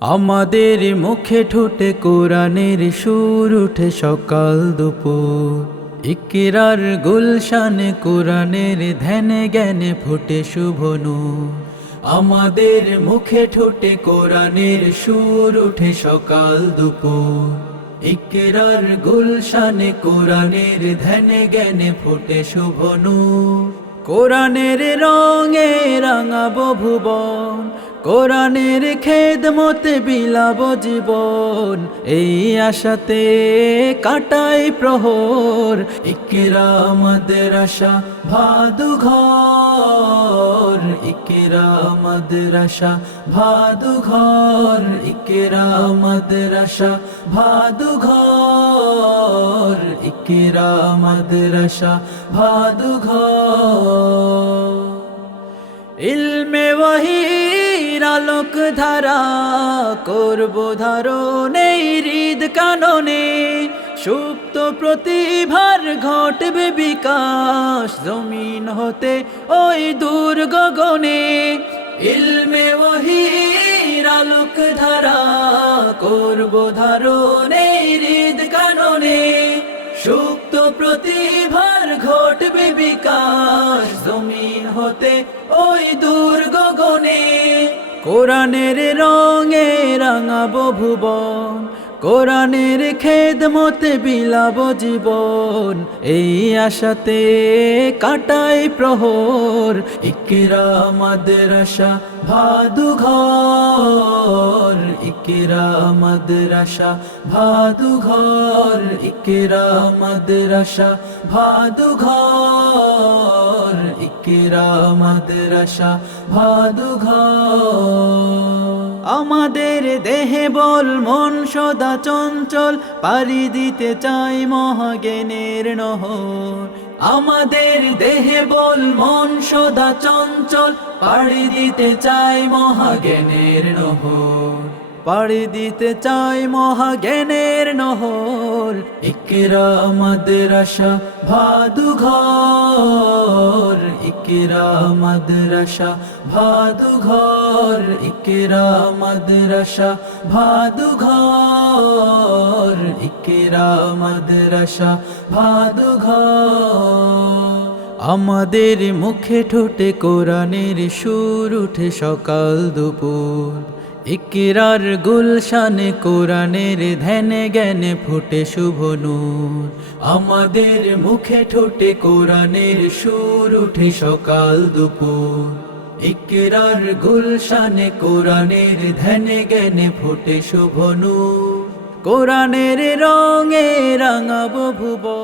আমাদের মুখে ঠোঁটে কোরআনের সুর উঠে সকাল দুপুর। ইকরার গুলশানে কোরআনের ধ্যানে জ্ঞানে ফুটে শুভ নূর। আমাদের মুখে ঠোঁটে কোরআনের সুর উঠে সকাল দুপুর। ইকরার গুলশানে কোরআনের ধ্যানে জ্ঞানে ফুটে শুভ নূর। কোরআনের রঙে রাঙাবো ভুবন, কোরআনের খেদমতে বিলাব জীবন। এই আশাতে কাটাই প্রহর, ইকরা মাদ্রাসা ভাদুঘর। ইকরা মাদ্রাসা ভাদুঘর, ইকরা মাদ্রাসা ভাদুঘর, ইকরা মাদ্রাসা ভাদুঘর। ইলমে ওয়াহির আলোক ধারা করব ধারণ এই হৃদ কাননে। সুপ্ত প্রতিভার ঘটবে বিকাশ জমিন হতে ওই দূর গগনে। ইলমে ওয়াহির আলোক ধারা করব ধারণ এই হৃদ কাননে। সুপ্ত প্রতিভার ঘটবে বিকাশ জমিন হতে ওই দূর গগনে। কোরআনের রঙে রাঙাবো ভুবন, কোরআনের খেদমতে বিলাব জীবন। এই আশাতে কাটাই প্রহর, ইকরা মাদ্রাসা ভাদুঘর। ইকরা মাদ্রাসা ভাদুঘর, ইকরা মাদ্রাসা ভাদুঘর, ইকরা মাদ্রাসা ভাদুঘর। আমাদের দেহে বল মন সদা চঞ্চল, পাড়ি দিতে চাই মহাজ্ঞানের নহর। আমাদের দেহে বল মন সদা চঞ্চল, পাড়ি দিতে চাই মহাজ্ঞানের নহর। পাড়ি দিতে চাই মহাজ্ঞানের নহর। ইকরা মাদ্রাসা ভাদুঘর, ইকরা মাদ্রাসা ভাদুঘর, ইকরা মাদ্রাসা ভাদুঘর, ইকরা মাদ্রাসা ভাদুঘর। আমাদের মুখে ঠোঁটে কোরআনের সুর উঠে সকাল দুপুর। ইকরার গুলশানে কোরআনের ধ্যানে জ্ঞানে ফুটে শুভ নূর। আমাদের মুখে ঠোঁটে কোরআনের সুর উঠে সকাল দুপুর। ইকরার গুলশানে কোরআনের ধ্যানে জ্ঞানে ফুটে শুভ নূর। কোরআনের রঙে রাঙাবো ভুবন।